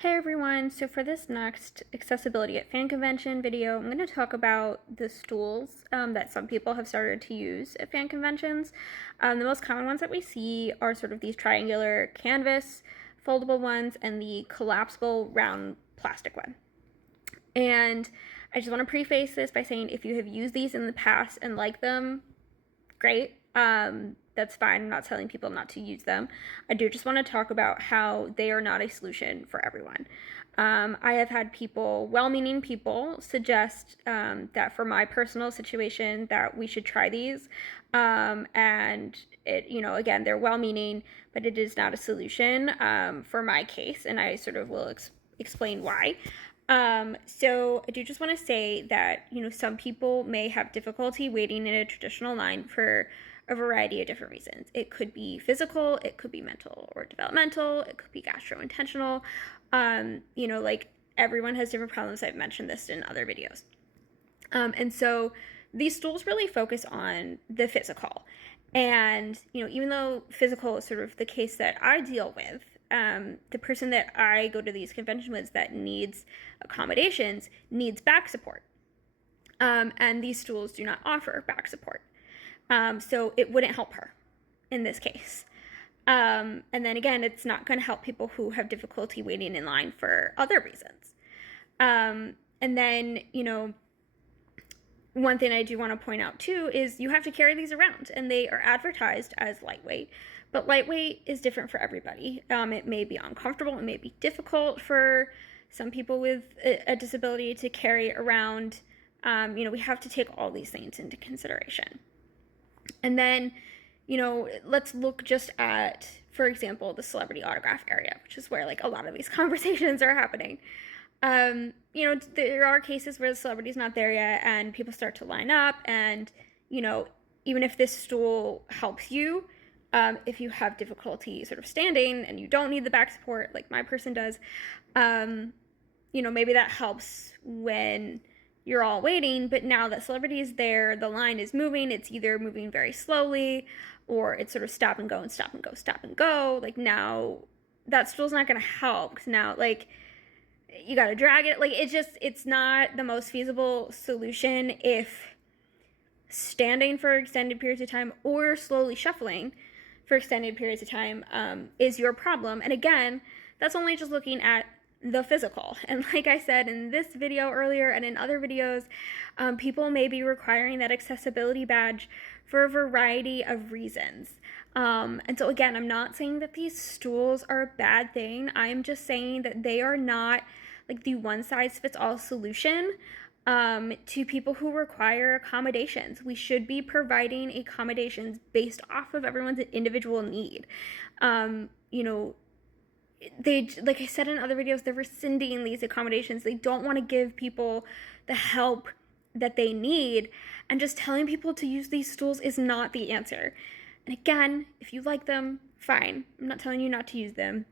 Hey everyone, so for this next accessibility at fan convention video, I'm going to talk about the stools that some people have started to use at fan conventions. The most common ones that we see are sort of these triangular canvas foldable ones and the collapsible round plastic one. And I just want to preface this by saying if you have used these in the past and like them, great. That's fine. I'm not telling people not to use them. I do just want to talk about how they are not a solution for everyone. I have had people, well-meaning people, suggest that for my personal situation that we should try these. And it, again, they're well-meaning, but it is not a solution for my case, and I sort of will explain why. So I do just want to say that, some people may have difficulty waiting in a traditional line for a variety of different reasons. It could be physical, it could be mental or developmental, it could be gastrointestinal. Like everyone has different problems. I've mentioned this in other videos. And so these stools really focus on the physical. And, even though physical is sort of the case that I deal with, the person that I go to these conventions with that needs accommodations needs back support. And these stools do not offer back support. So it wouldn't help her in this case. And then again, it's not going to help people who have difficulty waiting in line for other reasons. And then, one thing I do want to point out too is you have to carry these around, and they are advertised as lightweight, but lightweight is different for everybody. It may be uncomfortable, it may be difficult for some people with a disability to carry around. We have to take all these things into consideration. And then, let's look just at, for example, the celebrity autograph area, which is where like a lot of these conversations are happening. There are cases where the celebrity's not there yet and people start to line up, and, even if this stool helps you, if you have difficulty sort of standing and you don't need the back support like my person does, maybe that helps when you're all waiting. But now that celebrity is there, the line is moving. It's either moving very slowly or it's sort of stop and go and stop and go, stop and go. Like now that stool's not going to help because now like you got to drag it. Like it's not the most feasible solution if standing for extended periods of time or slowly shuffling for extended periods of time is your problem. And again, that's only just looking at the physical. And like I said in this video earlier and in other videos, people may be requiring that accessibility badge for a variety of reasons. And so again, I'm not saying that these stools are a bad thing. I'm just saying that they are not like the one-size-fits-all solution to people who require accommodations. We should be providing accommodations based off of everyone's individual need. They, like I said in other videos, they're rescinding these accommodations. They don't want to give people the help that they need, and just telling people to use these stools is not the answer. And again, if you like them, fine. I'm not telling you not to use them.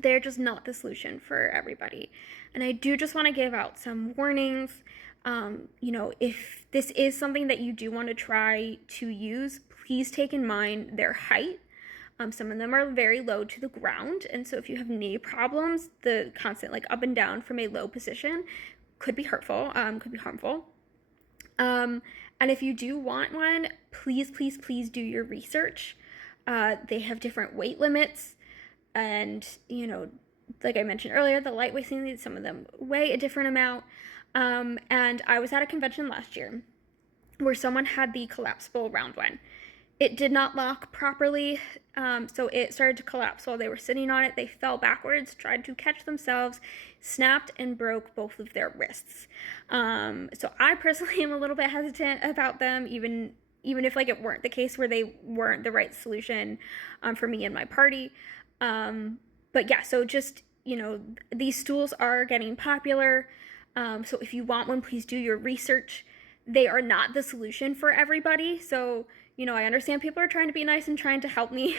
They're just not the solution for everybody. And I do just want to give out some warnings. If this is something that you do want to try to use, please take in mind their height. Some of them are very low to the ground, and so if you have knee problems, the constant like up and down from a low position could be hurtful, could be harmful. And if you do want one, please, please, please do your research. They have different weight limits, and like I mentioned earlier, the lightweight things, some of them weigh a different amount. And I was at a convention last year where someone had the collapsible round one. It did not lock properly, so it started to collapse while they were sitting on it. They fell backwards, tried to catch themselves, snapped and broke both of their wrists. So I personally am a little bit hesitant about them, even if like it weren't the case where they weren't the right solution for me and my party. But yeah, so just, these stools are getting popular. So if you want one, please do your research. They are not the solution for everybody. So, I understand people are trying to be nice and trying to help me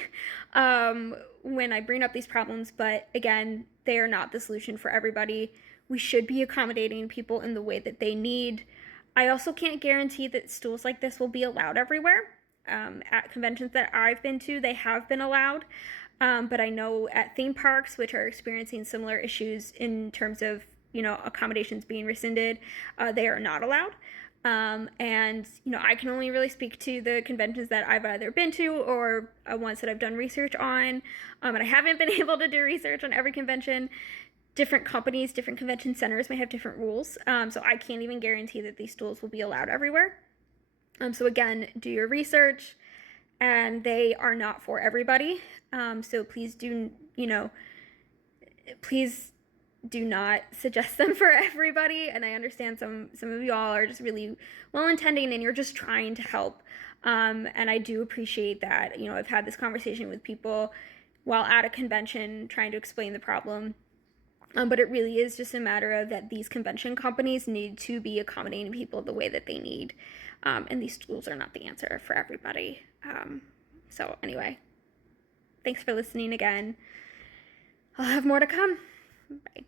when I bring up these problems. But again, they are not the solution for everybody. We should be accommodating people in the way that they need. I also can't guarantee that stools like this will be allowed everywhere. At conventions that I've been to, they have been allowed. But I know at theme parks, which are experiencing similar issues in terms of, accommodations being rescinded, they are not allowed. And, I can only really speak to the conventions that I've either been to or ones that I've done research on. And I haven't been able to do research on every convention. Different companies, different convention centers may have different rules. So I can't even guarantee that these stools will be allowed everywhere. So again, do your research, and they are not for everybody. So please please do not suggest them for everybody. And I understand some of y'all are just really well-intending and you're just trying to help. And I do appreciate that. I've had this conversation with people while at a convention trying to explain the problem. But it really is just a matter of that these convention companies need to be accommodating people the way that they need. And these tools are not the answer for everybody. So anyway, thanks for listening again. I'll have more to come. Bye.